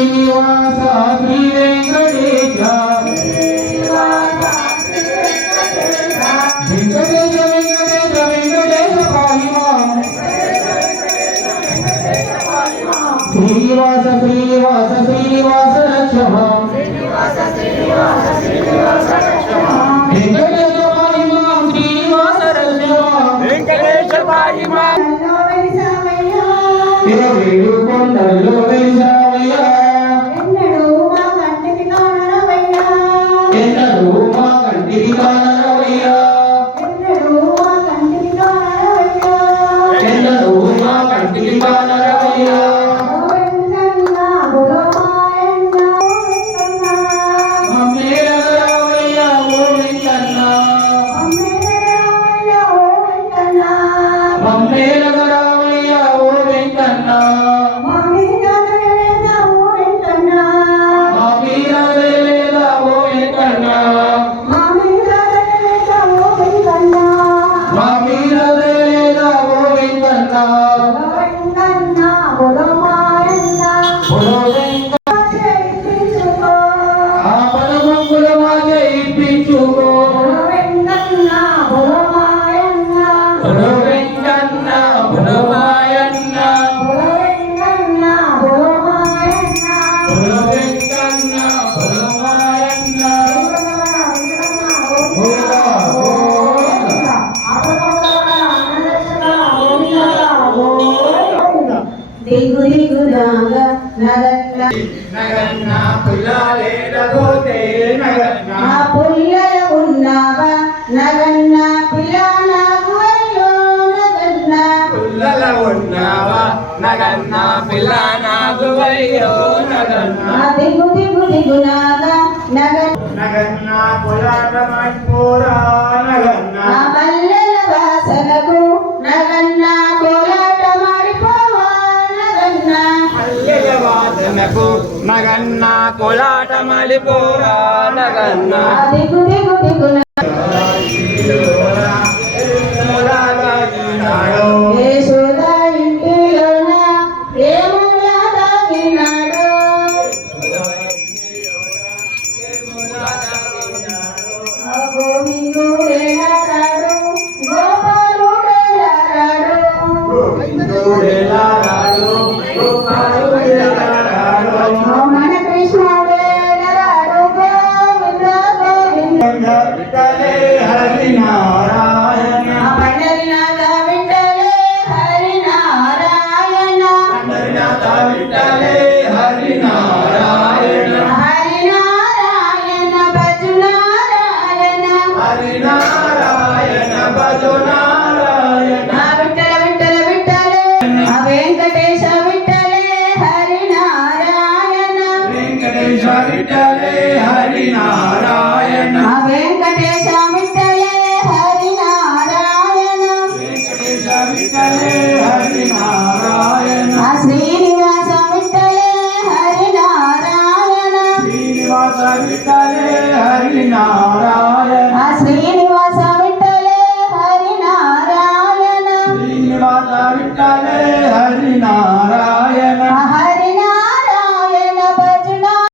శ్రీనివాస శ్రీ వెంకటేశ వెంకటేశ వెంకటేశ వెంకటేశ పాహిమాం శ్రీనివాస శ్రీనివాస శ్రీనివాస రక్షమాం వెంకటేశ పాహిమాం శ్రీనివాస రక్షమాం వెంకటేశ పాహిమాం ఏడు కొండల్లో వెలిసావయ్యా ఎన్నడూ మా కంటికి కానరవయ్యా ఎన్నడూ మా కంటికి కానరవయ్యా ఎన్నడూ మా కంటికి కానరవయ్యా ఎన్నడూ మా కంటికి కానరవయ్యా నగన్నా పుల్లాలే రఘోతే నగన్నా పుల్లల ఉన్నావా నగన్నా పిల్లానాకు అయ్యో నగన్నా పుల్లల ఉన్నావా నగన్నా పిల్లానాకు అయ్యో నగన్నా దిగు దిగు దిగునాగా నగన్నా పులాటమై పోరా నగన్నా మల్లెల వాసనకు నగన్నా నగన్నా కోలాట మలిపోరా నగన్నా దిగు దిగు దిగు యశోదా ఇంటిలోన ఏములా దాగినాడు గోవిందుడేలారాడు గోపాలుడేలారాడు మన కృష్ణుడేలారాడు గోవింద విఠలే హరి నారాయణ పండరినాథ విఠలే హరి నారాయణ పండరినాథ విఠలే హరి నారాయణ హరి నారాయణ భజు నారాయణ హరి నారాయణ భజు నారాయణ విఠల విఠల విఠలే వెంకటేశ విఠలే హరి నారాయణ వెంకటేశ విఠలే హరి నారాయణ వెంకటేశ విఠలే హరి నారాయణ వెంకటేశ విఠలే హరి నారాయణ శ్రీనివాస విఠలే హరి నారాయణ శ్రీనివాస విఠలే హరి నారాయణ